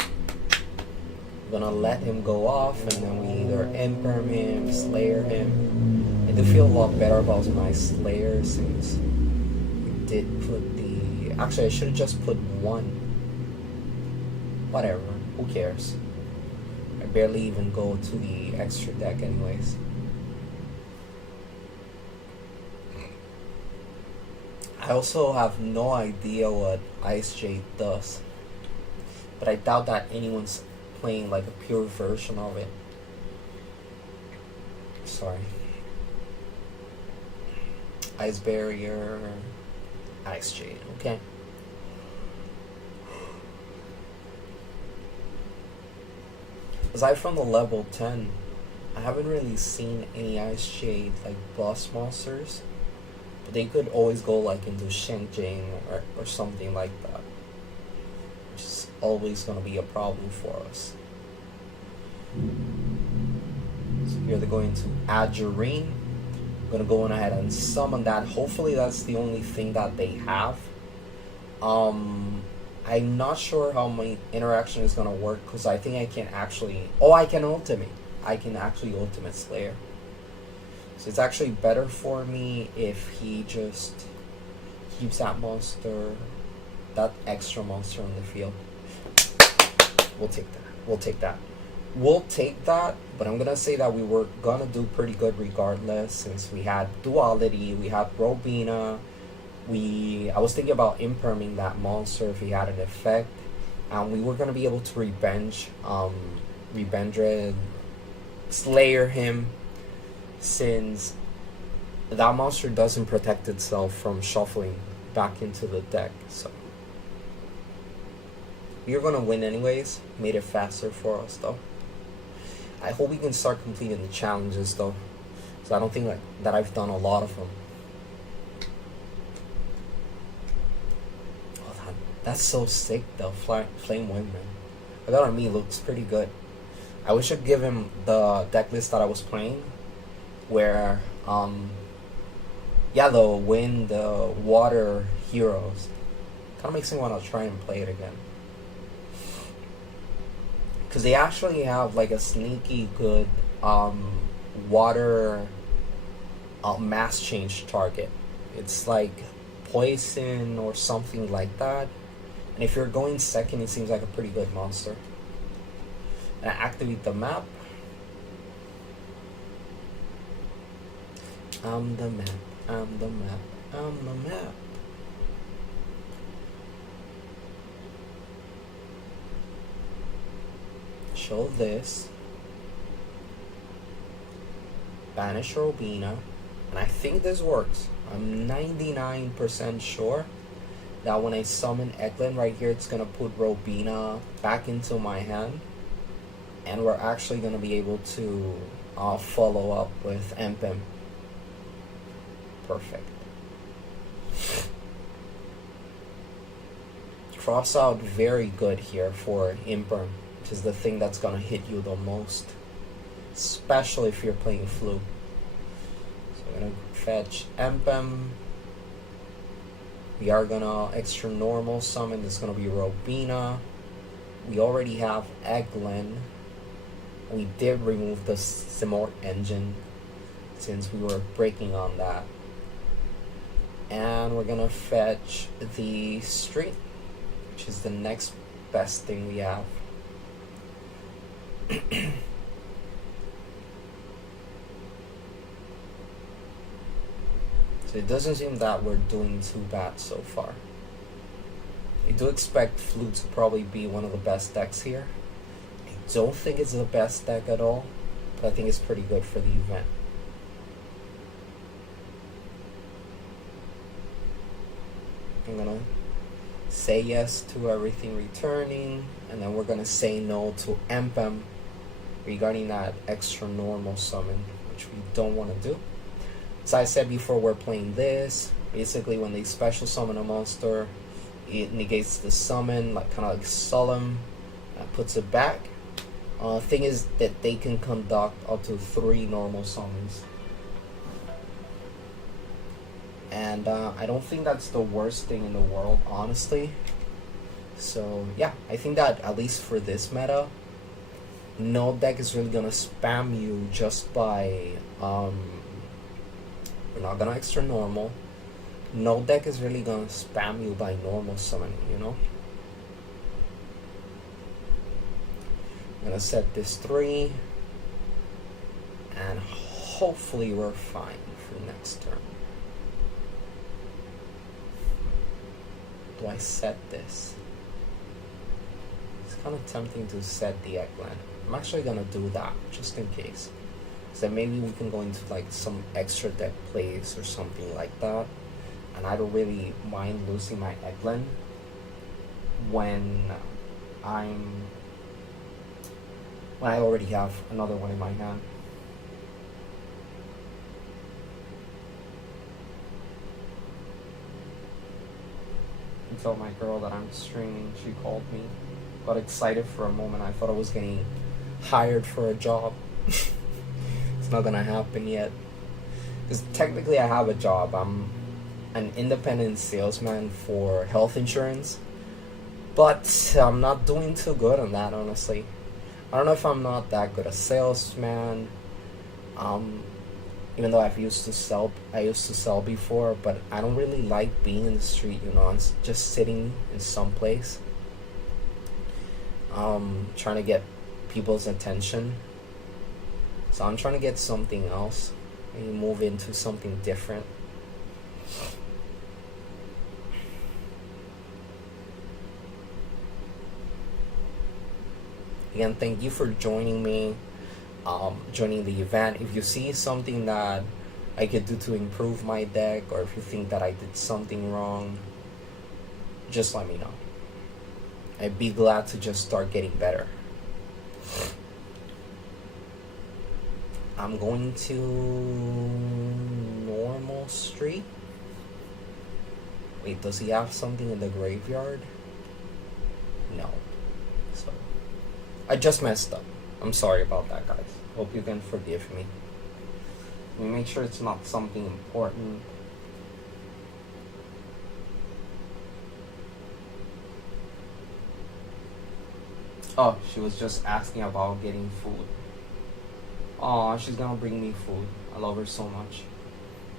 I'm gonna let him go off, and then we either Imperm him, Slayer him. I do feel a lot better about my Slayer since we did put the... Actually, I should have just put 1. Whatever, who cares? I barely even go to the extra deck anyways. I also have no idea what Ice Jade does, but I doubt that anyone's playing like a pure version of it. Sorry. Ice Barrier, Ice Jade, okay. Aside from the level 10, I haven't really seen any Ice Jade like boss monsters. But they could always go like into Shenjing or something like that, which is always going to be a problem for us. So here they're going to add Jareen. I'm going to go on ahead and summon that. Hopefully that's the only thing that they have. I'm not sure how my interaction is going to work, because I think I can actually... Oh, I can ultimate. I can actually ultimate Slayer. So it's actually better for me if he just keeps that monster, that extra monster on the field. We'll take that. We'll take that. We'll take that, but I'm going to say that we were going to do pretty good regardless, since we had Duality, we had Robina. I was thinking about imperming that monster if he had an effect. We were gonna be able to revenge Slayer him, since that monster doesn't protect itself from shuffling back into the deck. So we're gonna win anyways. Made it faster for us though. I hope we can start completing the challenges though, so I don't think that I've done a lot of them. Oh, that's so sick though. Flame Wind, man. I got on me, looks pretty good. I wish I'd give him the deck list that I was playing, where the wind, the water heroes. Kind of makes me want to try and play it again, because they actually have like a sneaky good water mass change target. It's like poison or something like that, and if you're going second, it seems like a pretty good monster. And I activate the map. I'm the map, I'm the map, I'm the map. Show this. Banish Robina. And I think this works. I'm 99% sure that when I summon Eklund right here, it's going to put Robina back into my hand. And we're actually going to be able to follow up with Empim. Perfect. Cross out very good here for Imperm, which is the thing that's going to hit you the most, especially if you're playing Flu. So we're going to fetch Empim. We are going to extra normal summon. This is going to be Robina. We already have Eglin. We did remove the Simort engine since we were breaking on that. And we're going to fetch the Street, which is the next best thing we have. So it doesn't seem that we're doing too bad so far. I do expect Flute to probably be one of the best decks here. I don't think it's the best deck at all, but I think it's pretty good for the event. I'm gonna say yes to everything returning, and then we're gonna say no to Empem regarding that extra normal summon, which we don't want to do. As I said before, we're playing this. Basically, when they special summon a monster, it negates the summon, like kind of like Solemn, and puts it back. Thing is that they can conduct up to 3 normal summons. And I don't think that's the worst thing in the world, honestly. So yeah, I think that at least for this meta, no deck is really gonna spam you just by we're not gonna extra normal. No deck is really gonna spam you by normal summoning, you know? I'm gonna set this 3, and hopefully we're fine for next turn. Do I set this? It's kind of tempting to set the Eggland. I'm actually gonna do that just in case. So then maybe we can go into like some extra deck plays or something like that. And I don't really mind losing my Eggland when I already have another one in my hand. I told my girl that I'm streaming. She called me. Got excited for a moment. I thought I was getting hired for a job. It's not gonna happen yet. Because technically I have a job. I'm an independent salesman for health insurance. But I'm not doing too good on that, honestly. I don't know if I'm not that good a salesman. Even though I used to sell before, but I don't really like being in the street, you know. I'm just sitting in some place, trying to get people's attention. So I'm trying to get something else, maybe move into something different. Again, thank you for joining me, joining the event. If you see something that I could do to improve my deck, or if you think that I did something wrong, just let me know. I'd be glad to just start getting better. I'm going to normal street. Wait, does he have something in the graveyard? No. So, I just messed up. I'm sorry about that, guys. Hope you can forgive me. Let me make sure it's not something important. Oh, she was just asking about getting food. Oh, she's gonna bring me food. I love her so much.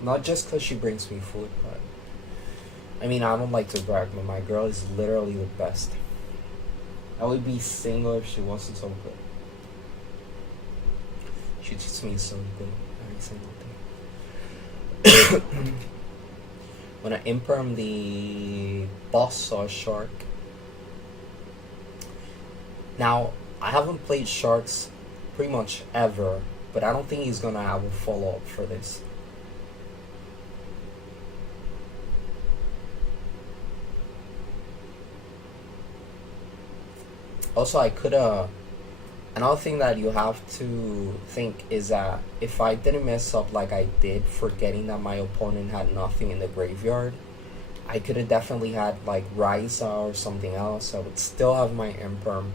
Not just because she brings me food, but I mean, I don't like to brag, but my girl is literally the best. I would be single if she wasn't so good. She treats me so good every single day. When I imperm the boss saw shark. Now, I haven't played sharks pretty much ever, but I don't think he's gonna have a follow-up for this. Also, another thing that you have to think is that if I didn't mess up like I did, forgetting that my opponent had nothing in the graveyard, I could have definitely had like Ryza or something else. I would still have my imperm.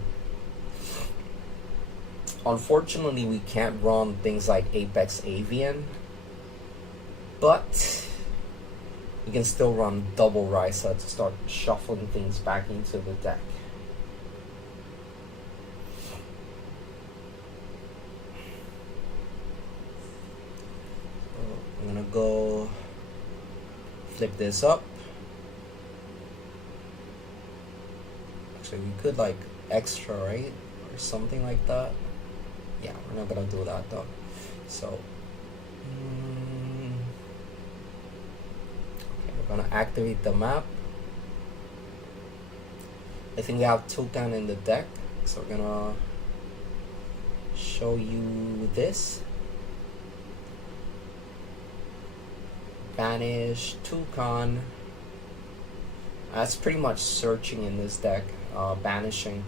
Unfortunately, we can't run things like Apex Avian, but we can still run double Ryza to start shuffling things back into the deck. I'm gonna go flip this up. Actually, we could like extra, right? Or something like that. Yeah, we're not gonna do that though. So, okay, we're gonna activate the map. I think we have Toucan in the deck, so we're gonna show you this. Banish Toucan. That's pretty much searching in this deck, banishing.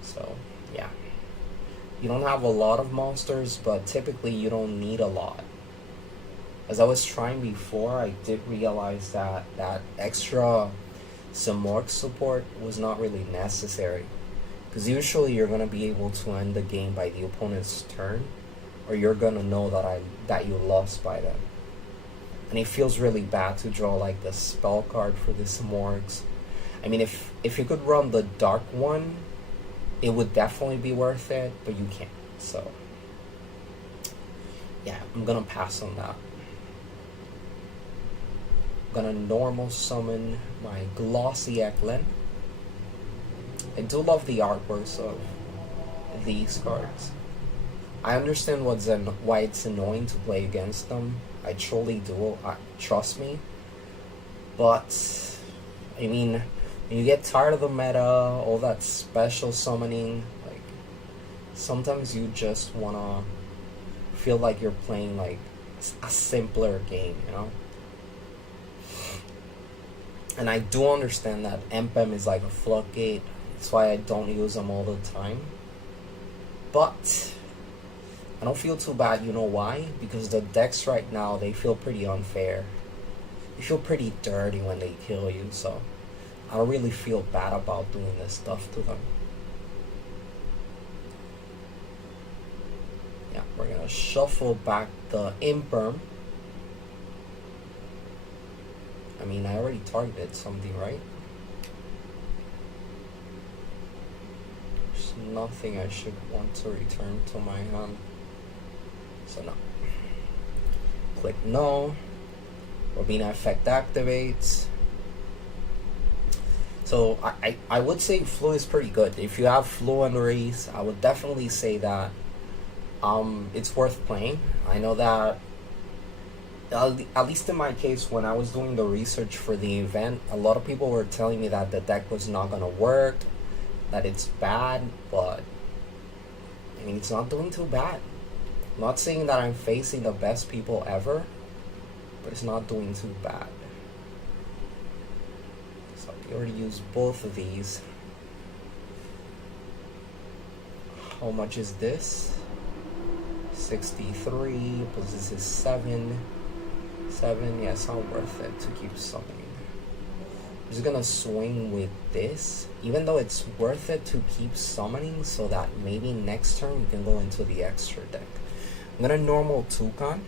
So, yeah. You don't have a lot of monsters, but typically you don't need a lot. As I was trying before, I did realize that that extra Samorg support was not really necessary. Because usually you're going to be able to end the game by the opponent's turn, or you're going to know that you lost by then. And it feels really bad to draw like the spell card for the Samorgs. I mean, if you could run the dark one, it would definitely be worth it, but you can't. So, yeah, I'm gonna pass on that. I'm gonna normal summon my Glossy Eklund. I do love the artworks of these cards. I understand why it's annoying to play against them. I truly do. Trust me. But, I mean, when you get tired of the meta, all that special summoning, like, sometimes you just wanna feel like you're playing like a simpler game, you know? And I do understand that MPM is like a floodgate. That's why I don't use them all the time. But I don't feel too bad, you know why? Because the decks right now, they feel pretty unfair. They feel pretty dirty when they kill you, so I don't really feel bad about doing this stuff to them. Yeah, we're gonna shuffle back the imperm. I mean, I already targeted something, right? There's nothing I should want to return to my hand. So no. Click no. Robina effect activates. So I would say Flu is pretty good. If you have Flu and Raise, I would definitely say that it's worth playing. I know that at least in my case, when I was doing the research for the event, a lot of people were telling me that the deck was not gonna work, that it's bad, but I mean, it's not doing too bad. I'm not saying that I'm facing the best people ever, but it's not doing too bad. So we already used both of these. How much is this? 63, plus this is 7. Yeah, it's not worth it to keep summoning. I'm just gonna swing with this, even though it's worth it to keep summoning so that maybe next turn we can go into the extra deck. I'm gonna normal Toucan.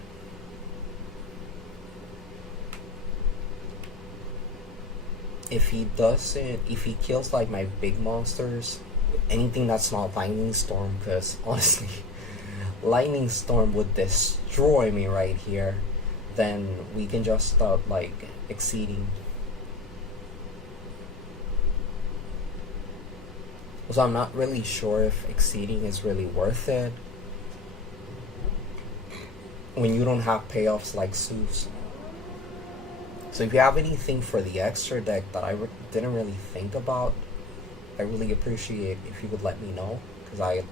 If he kills like my big monsters, anything that's not Lightning Storm, because honestly, Lightning Storm would destroy me right here, then we can just start like exceeding. So I'm not really sure if exceeding is really worth it when you don't have payoffs like Zeus. So if you have anything for the extra deck that I didn't really think about, I really appreciate if you would let me know, because I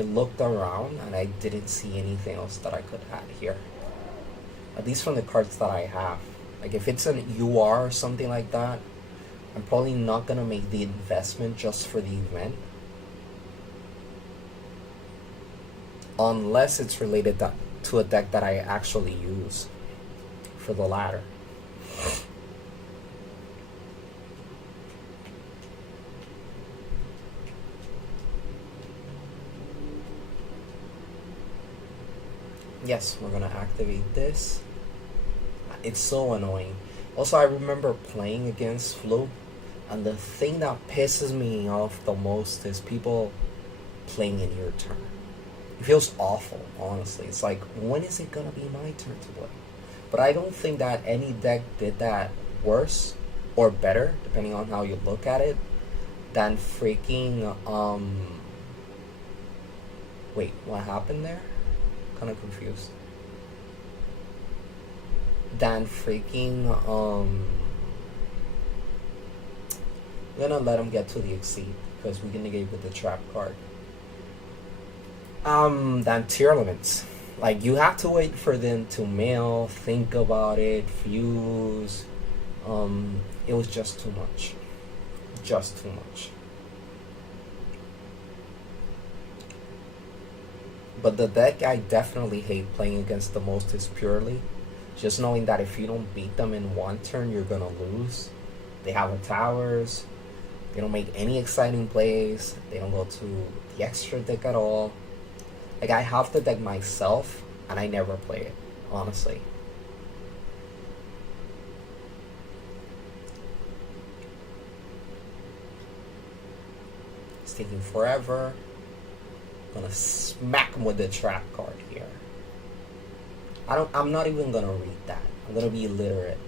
looked around and I didn't see anything else that I could add here. At least from the cards that I have. Like if it's an UR or something like that, I'm probably not gonna make the investment just for the event. Unless it's related to a deck that I actually use for the latter. Yes, we're gonna activate this. It's so annoying. Also, I remember playing against Flu, and the thing that pisses me off the most is people playing in your turn. It feels awful, honestly. It's like, when is it gonna be my turn to play? But I don't think that any deck did that worse or better, depending on how you look at it, than freaking, wait, what happened there? Kind of confused. Than freaking, I'm gonna let him get to the exceed, because we can negate with the trap card. Than tier limits. Like, you have to wait for them to mail, think about it, fuse. It was just too much. Just too much. But the deck I definitely hate playing against the most is Purely. Just knowing that if you don't beat them in one turn, you're gonna lose. They have a towers. They don't make any exciting plays. They don't go to the extra deck at all. Like, I have the deck myself, and I never play it, honestly. It's taking forever. I'm gonna smack him with the trap card here. I'm not even gonna read that. I'm gonna be illiterate.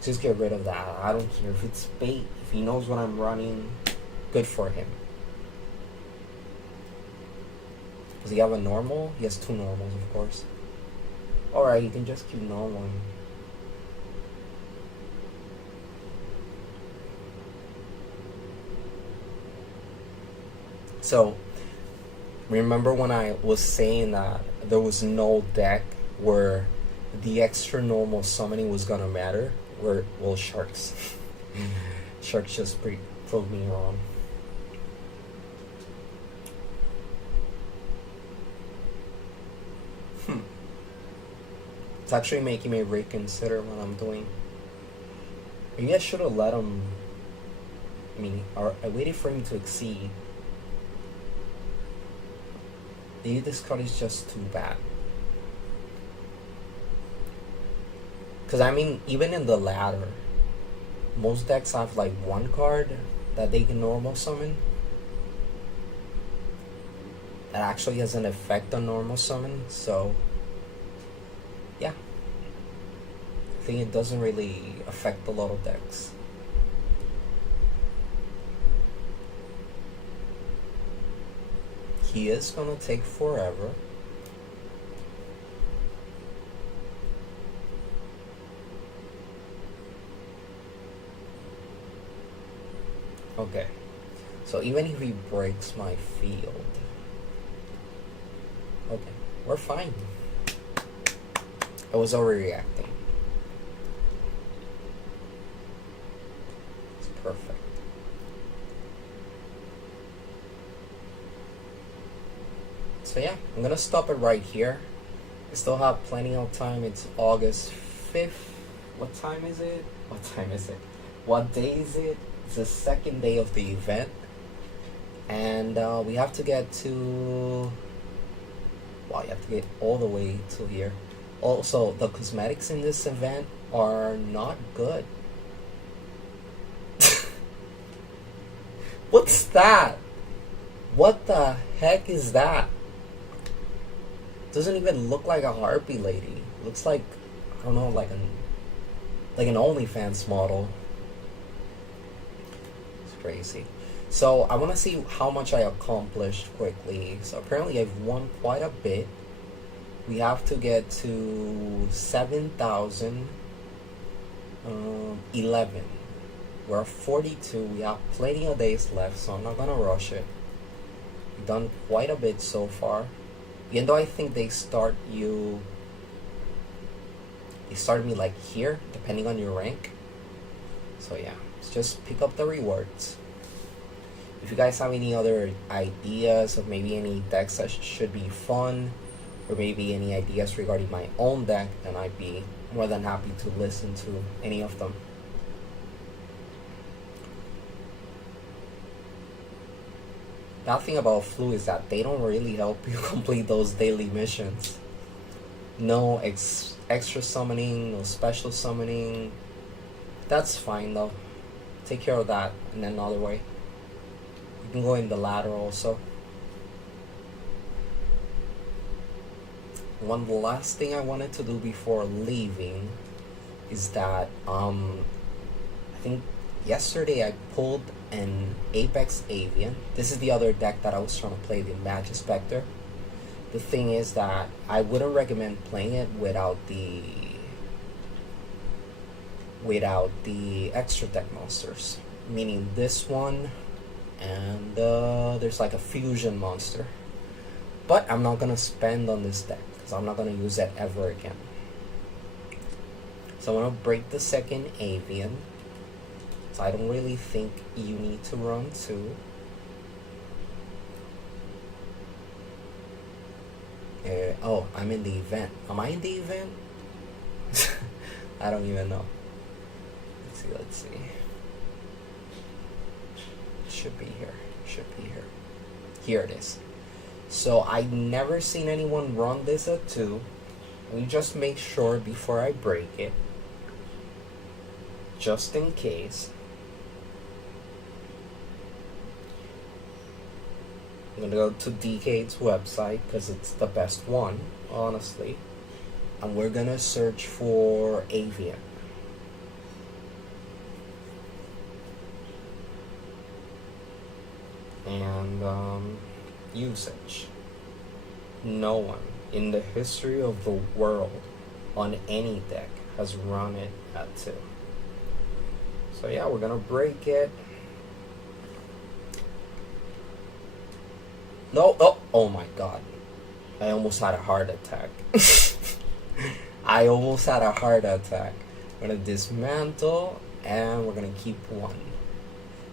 Just get rid of that. I don't care if it's bait. If he knows what I'm running, good for him. Does he have a normal? He has two normals, of course. Alright, you can just keep normaling. So, remember when I was saying that there was no deck where the extra normal summoning was gonna matter? Well, Sharks. Sharks just proved me wrong. It's actually making me reconsider what I'm doing. Maybe I should have let him. I mean, I waited for him to exceed. Maybe this card is just too bad. Because, I mean, even in the ladder, most decks have like one card that they can normal summon that actually has an effect on normal summon. So, yeah. I think it doesn't really affect a lot of decks. He is gonna take forever. Okay. So even if he breaks my field, okay, we're fine. I was overreacting. It's perfect. So yeah, I'm gonna stop it right here. I still have plenty of time. It's August 5th. What time is it? What time is it? What day is it? It's the second day of the event. And we have to get to... Wow, you have to get all the way to here. Also, the cosmetics in this event are not good. What's that? What the heck is that? Doesn't even look like a harpy lady. Looks like, I don't know, like an OnlyFans model. It's crazy. So I want to see how much I accomplished quickly. So apparently I've won quite a bit. We have to get to 7,011. We're 42. We have plenty of days left, so I'm not gonna rush it. We've done quite a bit so far. Even though I think they start me like here, depending on your rank. So yeah, let's just pick up the rewards. If you guys have any other ideas of maybe any decks that should be fun, or maybe any ideas regarding my own deck, then I'd be more than happy to listen to any of them. That thing about Flu is that they don't really help you complete those daily missions. No extra summoning, no special summoning. That's fine though. Take care of that in another way. You can go in the ladder also. One last thing I wanted to do before leaving is that I think yesterday I pulled an Apex Avian. This is the other deck that I was trying to play, the Magic Spectre. The thing is that I wouldn't recommend playing it without the extra deck monsters, meaning this one, and there's like a fusion monster. But I'm not gonna spend on this deck because I'm not gonna use that ever again. So I'm gonna break the second Avian. So I don't really think you need to run two. Oh, I'm in the event. Am I in the event? I don't even know. Let's see. It should be here. Here it is. So I've never seen anyone run this at 2. Let me just make sure before I break it. Just in case. I'm gonna go to DK's website because it's the best one, honestly. And we're gonna search for Avian. And usage. No one in the history of the world on any deck has run it at 2. So yeah, we're gonna break it. No, oh my god. I almost had a heart attack. We're gonna dismantle, and we're gonna keep 1.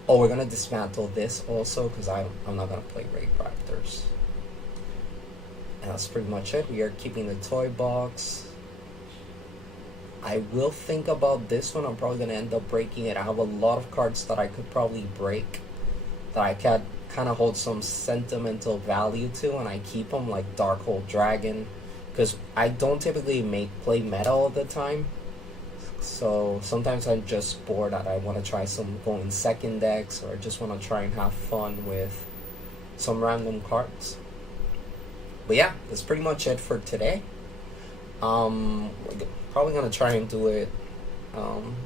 Oh, we're gonna dismantle this also, because I'm not gonna play Raid Raptors. And that's pretty much it. We are keeping the toy box. I will think about this one. I'm probably gonna end up breaking it. I have a lot of cards that I could probably break, that I can kind of hold some sentimental value to, and I keep them, like Darkhold Dragon, because I don't typically play meta all the time. So sometimes I'm just bored that I want to try some going second decks, or just want to try and have fun with some random cards. But yeah, that's pretty much it for today. We're probably gonna try and do it. I'm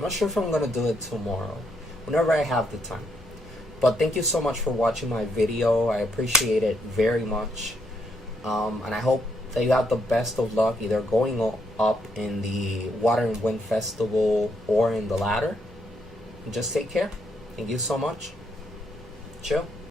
not sure if I'm gonna do it tomorrow, whenever I have the time. But thank you so much for watching my video. I appreciate it very much. And I hope that you have the best of luck either going up in the Water and Wind Festival or in the ladder. And just take care. Thank you so much. Chill.